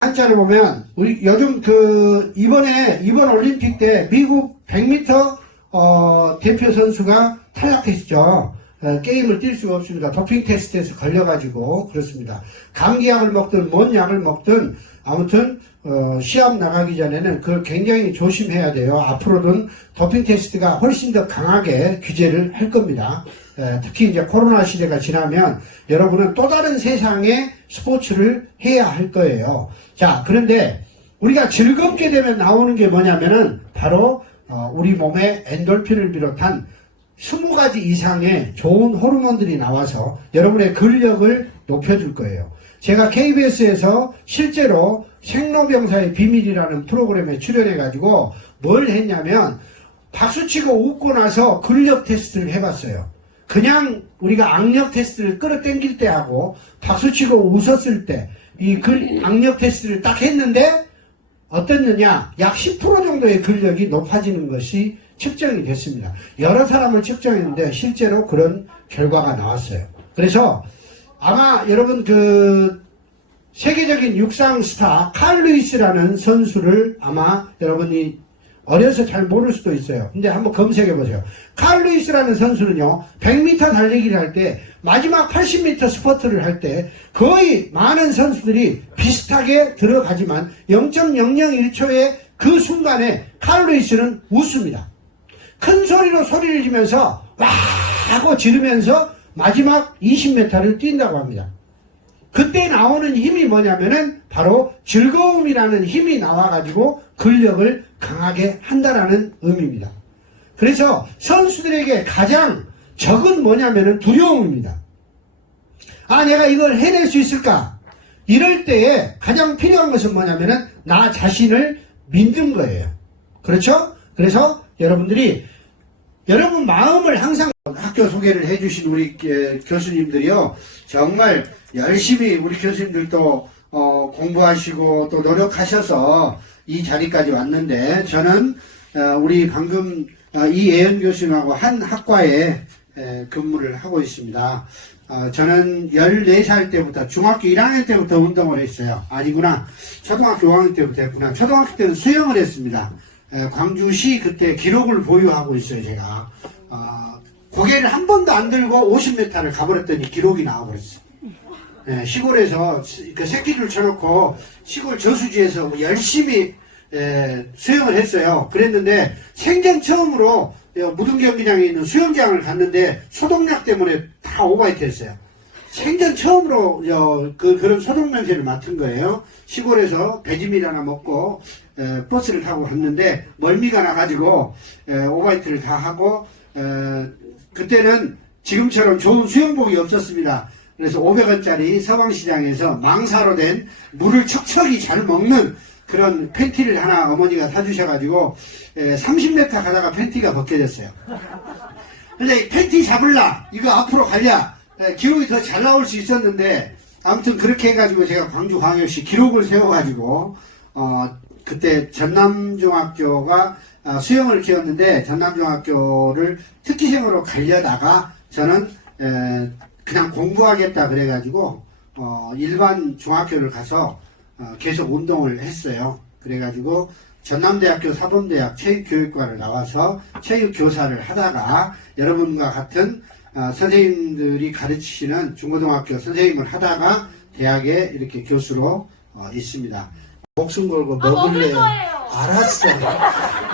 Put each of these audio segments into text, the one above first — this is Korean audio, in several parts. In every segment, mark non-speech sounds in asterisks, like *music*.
한자를 보면 우리 요즘 그 이번에 이번 올림픽 때 미국 100m 어, 대표 선수가 탈락했죠. 어, 게임을 뛸 수가 없습니다. 도핑 테스트에서 걸려가지고 그렇습니다. 감기약을 먹든 뭔 약을 먹든 아무튼 어, 시합 나가기 전에는 그걸 굉장히 조심해야 돼요. 앞으로는 도핑 테스트가 훨씬 더 강하게 규제를 할 겁니다. 에, 특히 이제 코로나 시대가 지나면 여러분은 또 다른 세상의 스포츠를 해야 할 거예요. 자, 그런데 우리가 즐겁게 되면 나오는 게 뭐냐면은 바로 어, 우리 몸에 엔돌핀을 비롯한 20가지 이상의 좋은 호르몬들이 나와서 여러분의 근력을 높여줄 거예요. 제가 KBS에서 실제로 생로병사의 비밀이라는 프로그램에 출연해가지고 뭘 했냐면 박수치고 웃고 나서 근력 테스트를 해봤어요. 그냥 우리가 악력 테스트를 끌어당길 때 하고 박수치고 웃었을 때 이 악력 테스트를 딱 했는데 어땠느냐? 약 10% 정도의 근력이 높아지는 것이 측정이 됐습니다. 여러 사람을 측정했는데 실제로 그런 결과가 나왔어요. 그래서 아마 여러분 그 세계적인 육상 스타 칼 루이스라는 선수를 아마 여러분이 어려서 잘 모를 수도 있어요. 근데 한번 검색해 보세요. 칼 루이스라는 선수는요, 100m 달리기를 할 때, 마지막 80m 스퍼트를 할 때, 거의 많은 선수들이 비슷하게 들어가지만, 0.001초의 그 순간에 칼 루이스는 웃습니다. 큰 소리로 소리를 지면서, 와! 하고 지르면서, 마지막 20m를 뛴다고 합니다. 그때 나오는 힘이 뭐냐면은 바로 즐거움이라는 힘이 나와가지고 근력을 강하게 한다라는 의미입니다. 그래서 선수들에게 가장 적은 뭐냐면은 두려움입니다. 아, 내가 이걸 해낼 수 있을까? 이럴 때에 가장 필요한 것은 뭐냐면은 나 자신을 믿는 거예요. 그렇죠? 그래서 여러분들이 여러분 마음을 항상 학교 소개를 해주신 우리 에, 교수님들이요 정말 열심히 우리 교수님들도 어, 공부하시고 또 노력하셔서 이 자리까지 왔는데 저는 어, 우리 방금 어, 이예은 교수님하고 한 학과에 에, 근무를 하고 있습니다. 어, 저는 14살 때부터 중학교 1학년 때부터 운동을 했어요. 아니구나. 초등학교 5학년 때부터 했구나. 초등학교 때는 수영을 했습니다. 에, 광주시 그때 기록을 보유하고 있어요, 제가. 어, 고개를 한 번도 안 들고 50m를 가버렸더니 기록이 나와버렸어요. 예, 시골에서 시- 그 새끼줄 쳐놓고 시골 저수지에서 열심히 예, 수영을 했어요. 그랬는데 생전 처음으로 어, 무등 경기장에 있는 수영장을 갔는데 소독약 때문에 다 오바이트 했어요. 생전 처음으로 어, 그, 그런 소독 냄새를 맡은 거예요. 시골에서 하나 먹고 에, 버스를 타고 갔는데 멀미가 나가지고 에, 오바이트를 다 하고 에, 그때는 지금처럼 좋은 수영복이 없었습니다. 그래서 500원짜리 서방시장에서 망사로 된 물을 척척이 잘 먹는 그런 팬티를 하나 어머니가 사주셔가지고 에, 30m 가다가 팬티가 벗겨졌어요. 근데 이 팬티 잡을라 이거 앞으로 갈랴 에, 기록이 더 잘 나올 수 있었는데 아무튼 그렇게 해가지고 제가 광주광역시 기록을 세워가지고 어 그때 전남중학교가 아, 수영을 키웠는데 전남중학교를 특기생으로 가려다가 저는 에, 그냥 공부하겠다 그래가지고 어, 일반 중학교를 가서 어, 계속 운동을 했어요. 그래가지고 전남대학교 사범대학 체육교육과를 나와서 체육교사를 하다가 여러분과 같은 어, 선생님들이 가르치시는 중고등학교 선생님을 하다가 대학에 이렇게 교수로 어, 있습니다. 목숨 걸고 아, 먹을 먹을래요? 거예요. 알았어.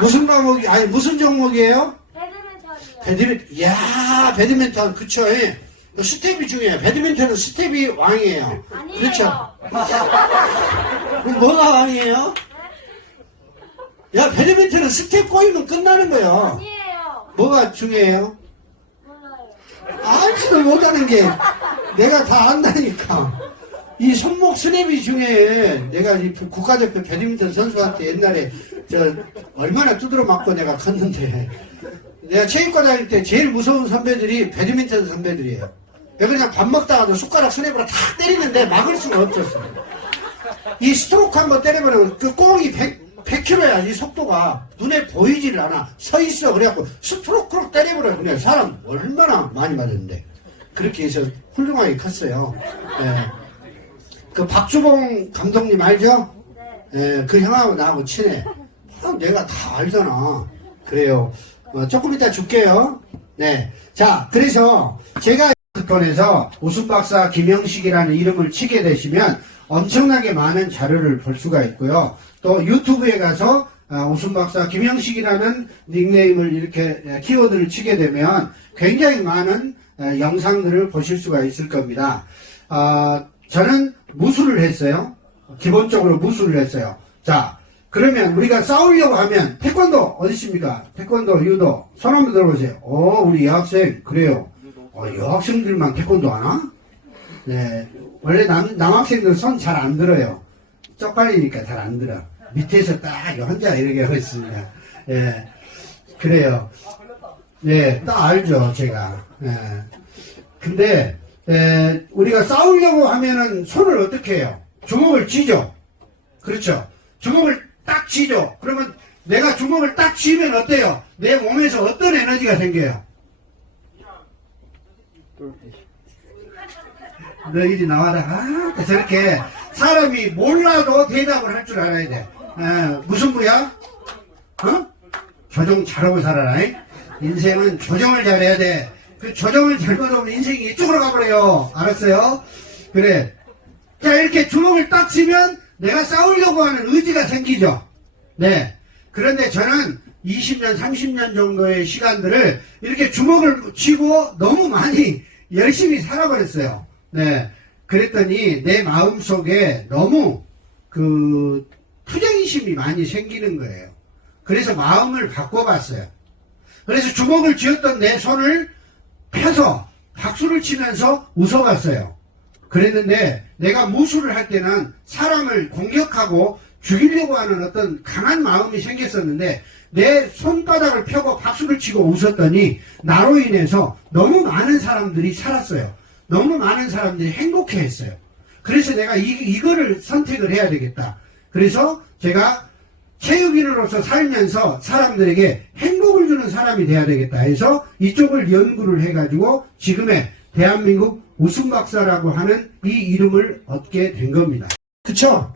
무슨 과목이, 아니, 무슨 종목이에요? 배드민턴이요. 배드민턴, 야 배드민턴, 그쵸. 예. 그 스텝이 중요해요. 배드민턴은 스텝이 왕이에요. 아니에요. 그렇죠. 그럼 뭐가 왕이에요? 야, 배드민턴은 스텝 꼬이면 끝나는 거예요. 아니에요. 뭐가 중요해요? 몰라요. 알지도 못하는 게 내가 다 안다니까. 이 손목 스냅이 중요해. 내가 이 국가대표 배드민턴 선수한테 옛날에 저 얼마나 두드러 맞고 내가 컸는데. 내가 체육과 다닐 때 제일 무서운 선배들이 배드민턴 선배들이에요. 내가 그냥 밥 먹다가도 숟가락 스냅으로 탁 때리는데 막을 수가 없었어. 이 스트로크 한 번 때려버리면 그 공이 100, 100km야 이 속도가 눈에 보이지를 않아 서 있어 그래갖고 스트로크로 때려버려 그냥 사람 얼마나 많이 맞았는데 그렇게 해서 훌륭하게 컸어요 예. 그 박주봉 감독님 알죠? 예, 그 형하고 나하고 친해. 어, 내가 다 알잖아. 그래요. 어, 조금 이따 줄게요. 네. 자, 그래서 제가 건에서 우수박사 김영식이라는 이름을 치게 되시면 엄청나게 많은 자료를 볼 수가 있고요. 또 유튜브에 가서 아, 웃음박사 김영식이라는 닉네임을 이렇게 에, 키워드를 치게 되면 굉장히 많은 에, 영상들을 보실 수가 있을 겁니다. 아, 저는 무술을 했어요. 기본적으로 무술을 했어요. 자, 그러면 우리가 싸우려고 하면 태권도 어디 있습니까? 태권도, 유도 손 한번 들어보세요. 오, 우리 여학생 그래요. 어, 여학생들만 태권도 하나? 네, 원래 남, 남학생들 손 잘 안 들어요. 쪽팔리니까 잘 안 들어. 밑에서 딱 혼자 이렇게 하고 있습니다. 예, 그래요. 네, 딱 알죠, 제가. 예. 근데, 에, 우리가 싸우려고 하면은 손을 어떻게 해요? 주먹을 쥐죠. 그렇죠. 주먹을 딱 쥐죠. 그러면 내가 주먹을 딱 쥐면 어때요? 내 몸에서 어떤 에너지가 생겨요? 너 이리 나와라. 아, 저렇게 사람이 몰라도 대답을 할 줄 알아야 돼. 어, 무슨 부야? 어? 조정 잘하고 살아라. 잉? 인생은 조정을 잘해야 돼. 그 조정을 잘못하면 인생이 이쪽으로 가버려요. 알았어요? 그래. 자, 이렇게 주먹을 딱 치면 내가 싸우려고 하는 의지가 생기죠. 네. 그런데 저는 20년, 30년 정도의 시간들을 이렇게 주먹을 쥐고 너무 많이 열심히 살아버렸어요. 네. 그랬더니 내 마음 속에 너무 그 투쟁심이 많이 생기는 거예요. 그래서 마음을 바꿔봤어요. 그래서 주먹을 쥐었던 내 손을 펴서 박수를 치면서 웃어봤어요. 그랬는데 내가 무술을 할 때는 사람을 공격하고 죽이려고 하는 어떤 강한 마음이 생겼었는데 내 손바닥을 펴고 박수를 치고 웃었더니 나로 인해서 너무 많은 사람들이 살았어요. 너무 많은 사람들이 행복해 했어요. 그래서 내가 이, 이거를 선택을 해야 되겠다. 그래서 제가 체육인으로서 살면서 사람들에게 행복을 주는 사람이 돼야 되겠다 해서 이쪽을 연구를 해가지고 지금의 대한민국 웃음 박사라고 하는 이 이름을 얻게 된 겁니다. 그쵸?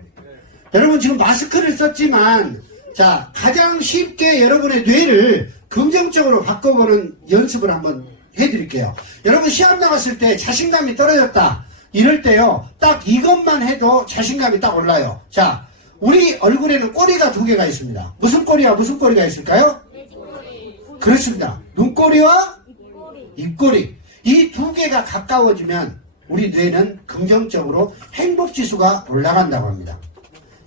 여러분 지금 마스크를 썼지만 자 가장 쉽게 여러분의 뇌를 긍정적으로 바꿔보는 연습을 한번 해드릴게요. 여러분 시합 나갔을 때 자신감이 떨어졌다. 이럴 때요. 딱 이것만 해도 자신감이 딱 올라요. 자 우리 얼굴에는 꼬리가 두 개가 있습니다. 무슨 꼬리와 무슨 꼬리가 있을까요? 그렇습니다. 눈꼬리와 입꼬리. 이 두 개가 가까워지면 우리 뇌는 긍정적으로 행복 지수가 올라간다고 합니다.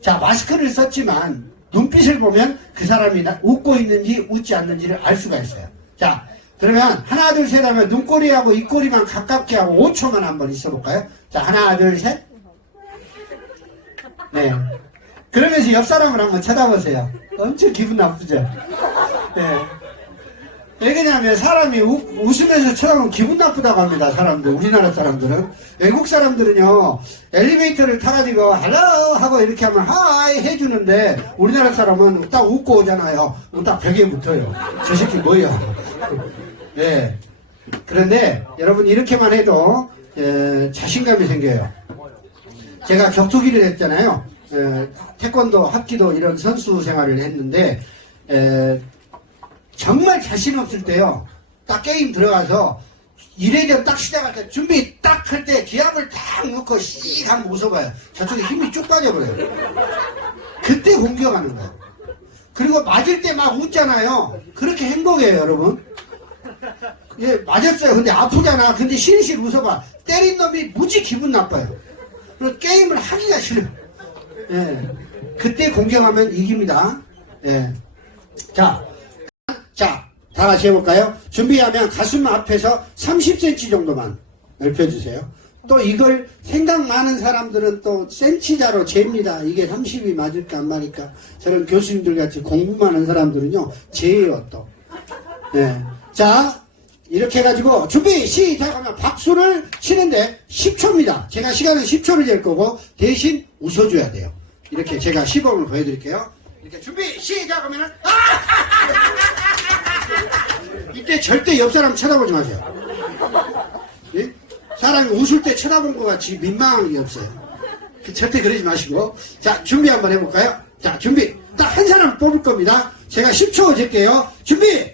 자, 마스크를 썼지만 눈빛을 보면 그 사람이 나- 웃고 있는지 웃지 않는지를 알 수가 있어요. 자, 그러면 하나, 둘, 셋 하면 눈꼬리하고 입꼬리만 가깝게 하고 5초만 한번 있어 볼까요? 자, 하나, 둘, 셋. 네. 그러면서 옆 사람을 한번 쳐다보세요. 엄청 기분 나쁘죠? 네. 왜 그러냐면 사람이 우- 웃으면서 쳐다보면 기분 나쁘다고 합니다. 사람들, 우리나라 사람들은. 외국 사람들은요, 엘리베이터를 타가지고, 할로! 하고 이렇게 하면 하이! 해주는데, 우리나라 사람은 딱 웃고 오잖아요. 딱 벽에 붙어요. 저 새끼 뭐야? 예. 그런데 여러분 이렇게만 해도, 예, 자신감이 생겨요. 제가 격투기를 했잖아요. 에, 태권도, 합기도 이런 선수 생활을 했는데 에, 정말 자신 없을 때요. 딱 게임 들어가서 이래전 딱 시작할 때 준비 딱 할 때 기압을 딱 넣고 씩 한번 웃어봐요. 저쪽에 힘이 쭉 빠져버려요. 그때 공격하는 거예요. 그리고 맞을 때 막 웃잖아요. 그렇게 행복해요, 여러분. 예, 맞았어요. 근데 아프잖아. 근데 실실 웃어봐. 때린 놈이 무지 기분 나빠요. 그리고 게임을 하기가 싫어요. 예. 그때 공격하면 이깁니다. 예. 자, 자, 다 같이 해볼까요? 준비하면 가슴 앞에서 30cm 정도만 넓혀주세요. 또 이걸 생각 많은 사람들은 또 센치자로 잽니다. 이게 30이 맞을까 안 맞을까. 저런 교수님들 같이 공부 많은 사람들은요, 재요 또. 예. 자, 이렇게 해가지고 준비 시작하면 박수를 치는데 10초입니다. 제가 시간은 10초를 잴 거고 대신 웃어줘야 돼요. 이렇게 제가 시범을 보여드릴게요. 이렇게 준비 시작하면은 *laughs* 이때 절대 옆 사람 쳐다보지 마세요. 예? 사람이 웃을 때 쳐다본 것 같이 민망한 게 없어요. 절대 그러지 마시고. 자, 준비 한번 해볼까요? 자, 준비. 딱 한 사람 뽑을 겁니다. 제가 10초 줄게요. 준비!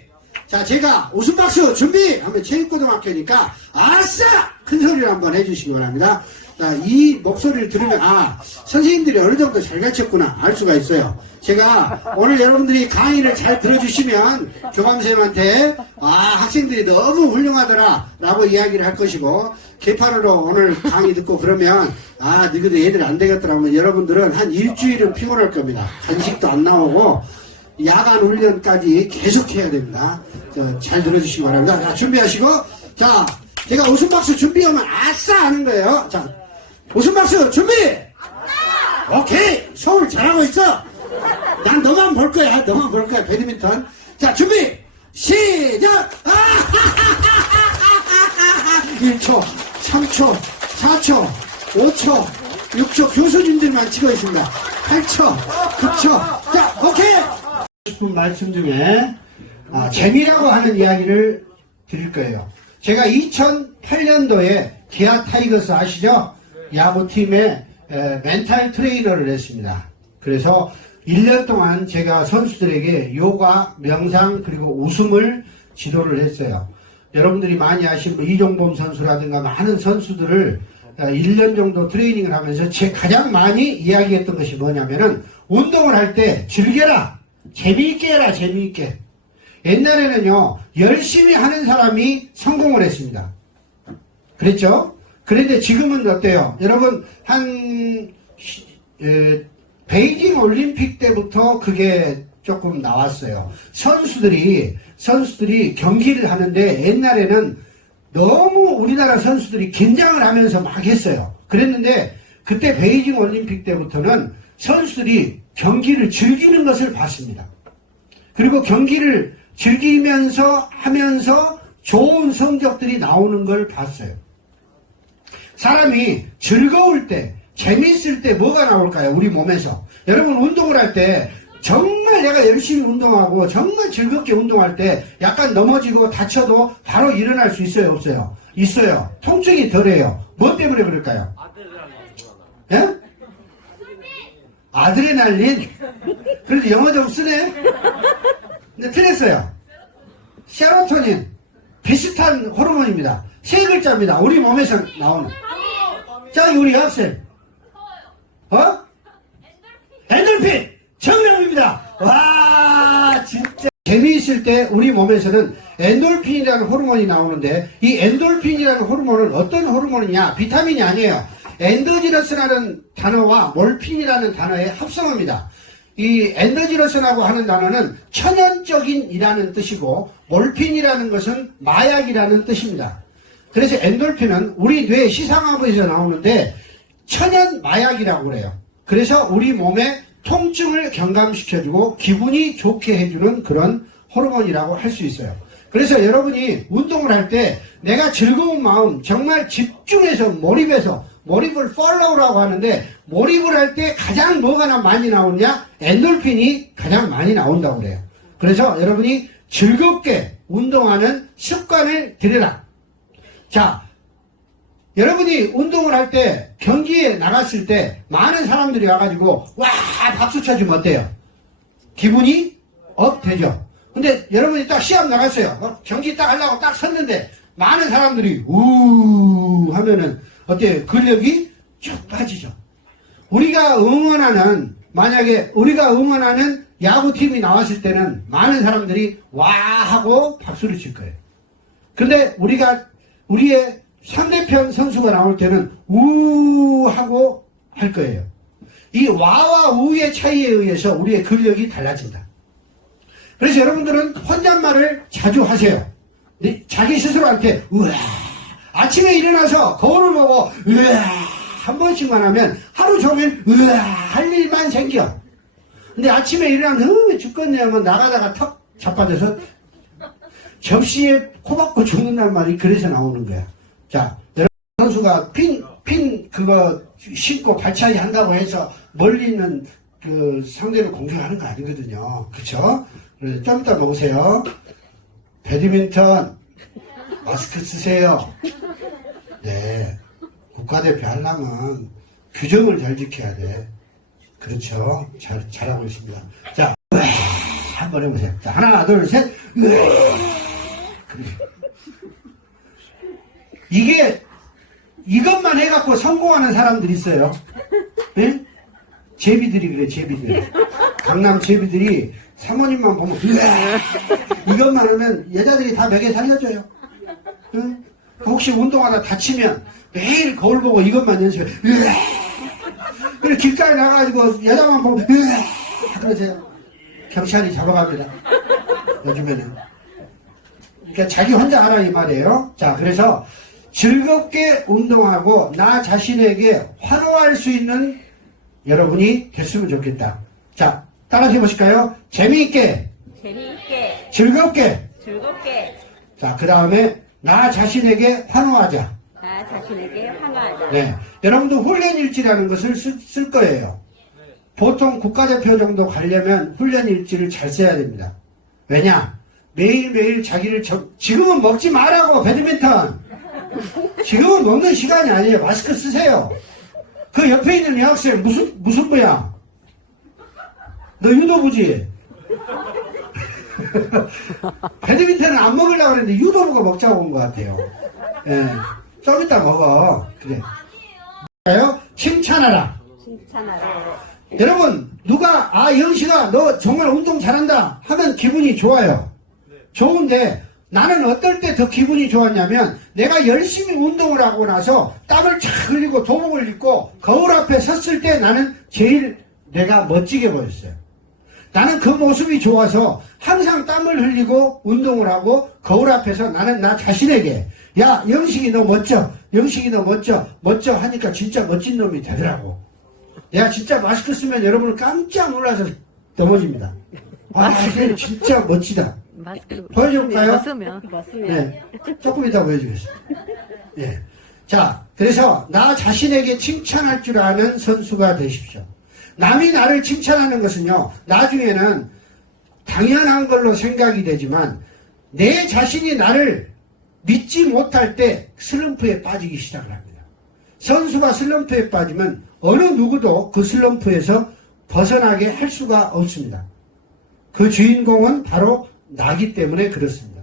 자, 제가 웃음 박수 준비! 하면 체육고등학교니까, 아싸! 큰 소리를 한번 해주시기 바랍니다. 자, 이 목소리를 들으면, 아, 선생님들이 어느 정도 잘 가르쳤구나, 알 수가 있어요. 제가 오늘 여러분들이 강의를 잘 들어주시면, 교감선생님한테, 아, 학생들이 너무 훌륭하더라, 라고 이야기를 할 것이고, 개판으로 오늘 강의 듣고 그러면, 아, 너희들 애들 안 되겠더라 하면 여러분들은 한 일주일은 피곤할 겁니다. 간식도 안 나오고, 야간 훈련까지 계속 해야 됩니다. 자, 잘 들어주시기 바랍니다. 자, 준비하시고, 자, 제가 웃음 박수 준비하면 아싸 하는 거예요. 자, 웃음 박수 준비! 오케이! 서울 잘하고 있어! 난 너만 볼 거야. 너만 볼 거야. 배드민턴. 자, 준비! 시작! 1초, 3초, 4초, 5초, 6초. 교수님들만 찍어 있습니다. 8초, 9초. 자, 오케이! 싶은 말씀 중에 아, 재미라고 하는 이야기를 드릴 거예요. 제가 2008년도에 기아 타이거스 아시죠? 야구팀의 에, 멘탈 트레이너를 했습니다. 그래서 1년 동안 제가 선수들에게 요가, 명상, 그리고 웃음을 지도를 했어요. 여러분들이 많이 아시는 뭐 이종범 선수라든가 많은 선수들을 어, 1년 정도 트레이닝을 하면서 제 가장 많이 이야기했던 것이 뭐냐면은 운동을 할 때 즐겨라! 재미있게 해라, 재미있게. 옛날에는요, 열심히 하는 사람이 성공을 했습니다. 그랬죠? 그런데 지금은 어때요? 여러분, 한, 시- 에, 베이징 올림픽 때부터 그게 조금 나왔어요. 선수들이, 선수들이 경기를 하는데 옛날에는 너무 우리나라 선수들이 긴장을 하면서 막 했어요. 그랬는데 그때 베이징 올림픽 때부터는 선수들이 경기를 즐기는 것을 봤습니다. 그리고 경기를 즐기면서 하면서 좋은 성적들이 나오는 걸 봤어요. 사람이 즐거울 때, 재밌을 때 뭐가 나올까요? 우리 몸에서. 여러분 운동을 할 때 정말 내가 열심히 운동하고 정말 즐겁게 운동할 때 약간 넘어지고 다쳐도 바로 일어날 수 있어요? 없어요? 있어요. 통증이 덜해요. 뭐 때문에 그럴까요? 예? 아드레날린? 그래도 영어 좀 쓰네? 근데 틀렸어요. 세로토닌. 비슷한 호르몬입니다. 세 글자입니다. 우리 몸에서 나오는. 자, 우리 학생. 어? 엔돌핀! 정답입니다! 와, 진짜. 재미있을 때 우리 몸에서는 엔돌핀이라는 호르몬이 나오는데 이 엔돌핀이라는 호르몬은 어떤 호르몬이냐? 비타민이 아니에요. 엔도지너스라는 단어와 몰핀이라는 단어의 합성어입니다. 이 엔도지너스라고 하는 단어는 천연적인이라는 뜻이고 몰핀이라는 것은 마약이라는 뜻입니다. 그래서 엔돌핀은 우리 뇌 시상하부에서 나오는데 천연 마약이라고 그래요. 그래서 우리 몸에 통증을 경감시켜주고 기분이 좋게 해주는 그런 호르몬이라고 할 수 있어요. 그래서 여러분이 운동을 할 때 내가 즐거운 마음, 정말 집중해서 몰입해서 몰입을 팔로우라고 하는데 몰입을 할 때 가장 뭐가 나- 많이 나오냐? 엔돌핀이 가장 많이 나온다고 그래요. 그래서 여러분이 즐겁게 운동하는 습관을 들여라. 자, 여러분이 운동을 할 때 경기에 나갔을 때 많은 사람들이 와가지고 와 박수 쳐주면 어때요? 기분이 업 되죠. 근데 여러분이 딱 시합 나갔어요. 어? 경기 딱 하려고 딱 섰는데 많은 사람들이 우 하면은 어때요? 근력이 쭉 빠지죠. 우리가 응원하는 만약에 우리가 응원하는 야구팀이 나왔을 때는 많은 사람들이 와 하고 박수를 칠 거예요. 근데 우리가 우리의 상대편 선수가 나올 때는 우 하고 할 거예요. 이 와와 우의 차이에 의해서 우리의 근력이 달라진다. 그래서 여러분들은 혼잣말을 자주 하세요. 네, 자기 스스로한테 우와 아침에 일어나서 거울을 보고 우와 한 번씩만 하면 하루 종일 우와 할 일만 생겨. 근데 아침에 일어나면 너무 죽겠네 하면 나가다가 턱 자빠져서 접시에 코 박고 죽는단 말이 그래서 나오는 거야. 자, 선수가 핀, 핀 그거 신고 발차기 한다고 해서 멀리 있는 그 상대를 공격하는 거 아니거든요. 그쵸? 그래서 좀 이따 놓으세요. 배드민턴 마스크 쓰세요. 네. 국가대표 하려면 규정을 잘 지켜야 돼. 그렇죠. 잘, 잘하고 있습니다. 자, 한번 해보세요. 자, 하나, 둘, 셋. 이게, 이것만 해갖고 성공하는 사람들이 있어요. 예? 제비들이 그래, 제비들. 강남 제비들이 사모님만 보면. 이것만 하면 여자들이 다 벽에 살려줘요. 응? 혹시 운동하다 다치면 매일 거울 보고 이것만 연습해. 으아. 그리고 길가에 나가가지고 여자만 보면 으아. 그러세요. 경찰이 잡아갑니다. 요즘에는. 그러니까 자기 혼자 하라 이 말이에요. 자, 그래서 즐겁게 운동하고 나 자신에게 환호할 수 있는 여러분이 됐으면 좋겠다. 자, 따라서 해보실까요? 재미있게, 재미있게, 즐겁게. 즐겁게, 자, 그 다음에 나 자신에게 환호하자. 나 자신에게 환호하자. 네. 여러분도 훈련일지라는 것을 쓸, 쓸 거예요. 보통 국가대표 정도 가려면 훈련일지를 잘 써야 됩니다. 왜냐? 매일매일 자기를 저- 지금은 먹지 말라고 배드민턴. 지금은 먹는 시간이 아니에요. 마스크 쓰세요. 그 옆에 있는 여학생 무슨 무슨 부야? 너 유도부지? *laughs* 배드민턴은 안 먹으려고 그랬는데 유도부가 먹자고 온 것 같아요. 예. 좀 이따 먹어. 그래. 가요? 칭찬하라. 칭찬하라. 여러분, 누가, 아, 영식아, 너 정말 운동 잘한다 하면 기분이 좋아요. 좋은데, 나는 어떨 때 더 기분이 좋았냐면, 내가 열심히 운동을 하고 나서 땀을 쫙 흘리고 도복을 입고 거울 앞에 섰을 때 나는 제일 내가 멋지게 보였어요. 나는 그 모습이 좋아서 항상 땀을 흘리고 운동을 하고 거울 앞에서 나는 나 자신에게 야 영식이 너 멋져 영식이 너 멋져 멋져 하니까 진짜 멋진 놈이 되더라고 내가 진짜 마스크 쓰면 여러분을 깜짝 놀라서 넘어집니다 아 진짜 멋지다 보여줄까요? 벗으면 벗으면 네, 조금 이따 보여주겠습니다. 예. 자, 그래서 나 자신에게 칭찬할 줄 아는 선수가 되십시오. 남이 나를 칭찬하는 것은요, 나중에는 당연한 걸로 생각이 되지만, 내 자신이 나를 믿지 못할 때 슬럼프에 빠지기 시작을 합니다. 선수가 슬럼프에 빠지면 어느 누구도 그 슬럼프에서 벗어나게 할 수가 없습니다. 그 주인공은 바로 나기 때문에 그렇습니다.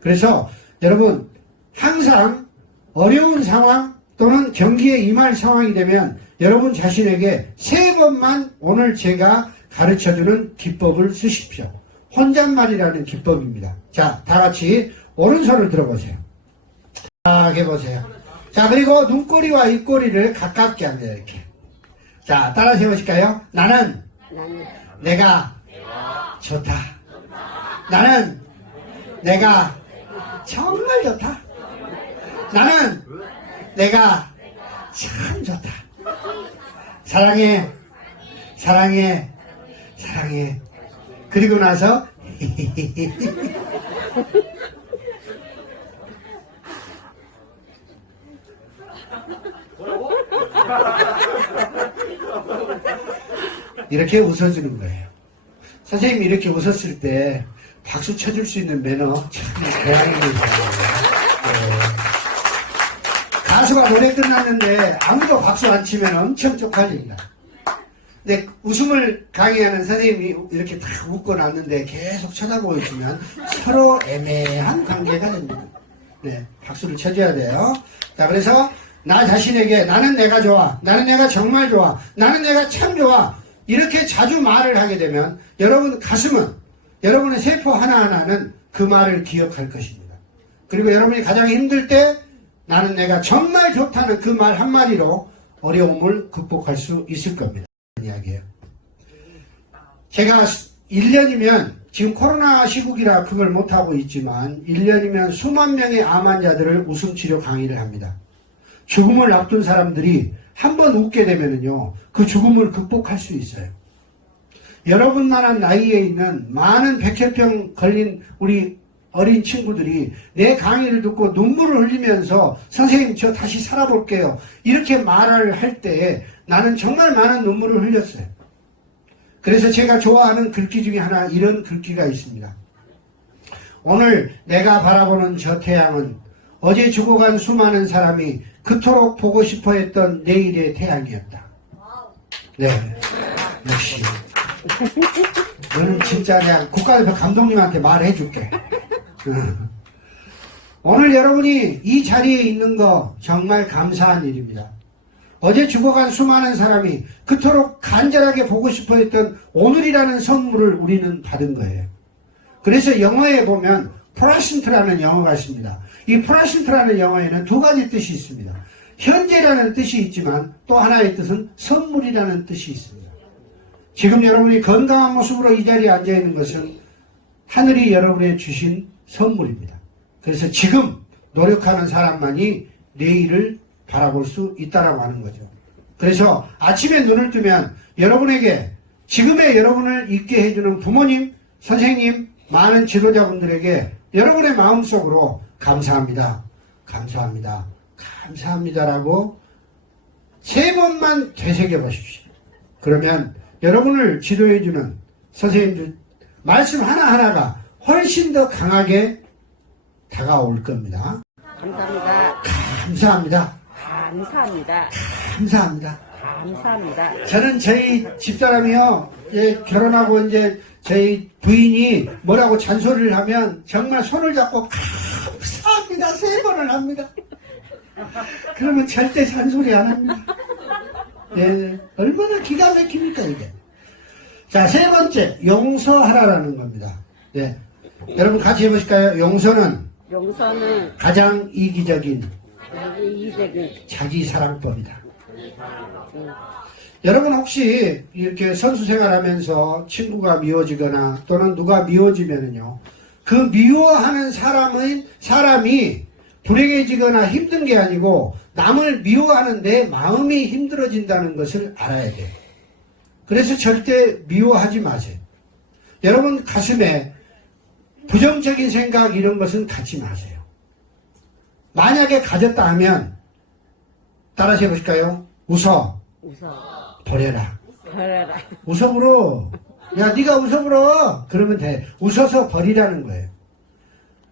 그래서 여러분 항상 어려운 상황 또는 경기에 임할 상황이 되면 여러분 자신에게 세 번만 오늘 제가 가르쳐주는 기법을 쓰십시오. 혼잣말이라는 기법입니다. 자, 다 같이 오른손을 들어보세요. 딱 해보세요. 자, 그리고 눈꼬리와 입꼬리를 가깝게 합니다. 이렇게. 자, 따라서 해보실까요? 나는 나는 내가 좋다. 나는 내가 정말 좋다. 나는 내가 참 좋다. 사랑해, 사랑해, 사랑해. 그리고 나서 이렇게 웃어주는 거예요. 선생님이 이렇게 웃었을 때 박수 쳐줄 수 있는 매너 참 대단한 있어요. 가수가 노래 끝났는데 아무도 박수 안 치면 엄청 쪽팔립니다. 근데 웃음을 강의하는 선생님이 이렇게 딱 웃고 났는데 계속 쳐다보고 있으면 서로 애매한 관계가 됩니다. 네, 박수를 쳐줘야 돼요. 자, 그래서 나 자신에게 나는 내가 좋아, 나는 내가 정말 좋아, 나는 내가 참 좋아 이렇게 자주 말을 하게 되면 여러분 가슴은 여러분의 세포 하나하나는 그 말을 기억할 것입니다. 그리고 여러분이 가장 힘들 때 나는 내가 정말 좋다는 그 말 한마디로 어려움을 극복할 수 있을 겁니다. 이야기예요. 제가 1년이면 지금 코로나 시국이라 그걸 못하고 있지만 1년이면 수만 명의 암 환자들을 웃음 치료 강의를 합니다. 죽음을 앞둔 사람들이 한 번 웃게 되면은요, 그 죽음을 극복할 수 있어요. 여러분만한 나이에 있는 많은 백혈병 걸린 우리 어린 친구들이 내 강의를 듣고 눈물을 흘리면서 선생님 저 다시 살아볼게요. 이렇게 말을 할 때에 나는 정말 많은 눈물을 흘렸어요. 그래서 제가 좋아하는 글귀 중에 하나 이런 글귀가 있습니다. 오늘 내가 바라보는 저 태양은 어제 죽어간 수많은 사람이 그토록 보고 싶어 했던 내일의 태양이었다. 네. 역시. 너는 진짜 내가 국가대표 감독님한테 말해줄게. 응. *laughs* 오늘 여러분이 이 자리에 있는 거 정말 감사한 일입니다. 어제 죽어간 수많은 사람이 그토록 간절하게 보고 싶어 했던 오늘이라는 선물을 우리는 받은 거예요. 그래서 영어에 보면 프라신트라는 영어가 있습니다. 이 프라신트라는 영어에는 두 가지 뜻이 있습니다. 현재라는 뜻이 있지만 또 하나의 뜻은 선물이라는 뜻이 있습니다. 지금 여러분이 건강한 모습으로 이 자리에 앉아 있는 것은 하늘이 여러분에 주신 선물입니다. 그래서 지금 노력하는 사람만이 내일을 바라볼 수 있다라고 하는 거죠. 그래서 아침에 눈을 뜨면 여러분에게 지금의 여러분을 있게 해주는 부모님, 선생님, 많은 지도자분들에게 여러분의 마음속으로 감사합니다. 감사합니다. 감사합니다라고 세 번만 되새겨 보십시오. 그러면 여러분을 지도해주는 선생님들 말씀 하나하나가 훨씬 더 강하게 다가올 겁니다. 감사합니다. 감사합니다. 감사합니다. 감사합니다. 감사합니다. 저는 저희 집사람이요, 예, 결혼하고 이제 저희 부인이 뭐라고 잔소리를 하면 정말 손을 잡고 감사합니다 세 번을 합니다. 그러면 절대 잔소리 안 합니다. 예, 얼마나 기가 막힙니까 이게. 자, 세 번째 용서하라라는 겁니다. 예, 여러분 같이 해보실까요? 용서는 용서는 가장 이기적인 이기적인 자기 사랑법이다. 여러분 혹시 이렇게 선수 생활하면서 친구가 미워지거나 또는 누가 미워지면은요, 그 미워하는 사람의 사람이 불행해지거나 힘든 게 아니고 남을 미워하는 내 마음이 힘들어진다는 것을 알아야 돼요. 그래서 절대 미워하지 마세요. 여러분 가슴에 부정적인 생각 이런 것은 갖지 마세요. 만약에 가졌다 하면 따라서 해보실까요? 웃어 웃어 버려라. 버려라. 웃어 불어. 야 네가 웃어 불어. 그러면 돼. 웃어서 버리라는 거예요.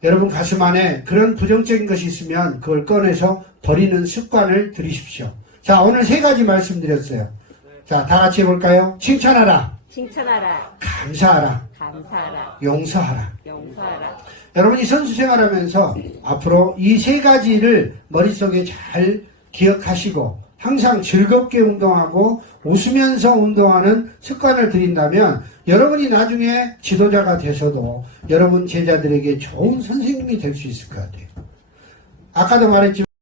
여러분 가슴 안에 그런 부정적인 것이 있으면 그걸 꺼내서 버리는 습관을 들이십시오. 자 오늘 세 가지 말씀드렸어요. 자 다 같이 해볼까요? 칭찬하라. 칭찬하라. 감사하라. 감사하라. 용서하라. 용서하라. 여러분이 선수 생활하면서 앞으로 이 세 가지를 머릿속에 잘 기억하시고 항상 즐겁게 운동하고 웃으면서 운동하는 습관을 들인다면 여러분이 나중에 지도자가 돼서도 여러분 제자들에게 좋은 선생님이 될 수 있을 것 같아요. 아까도 말했지만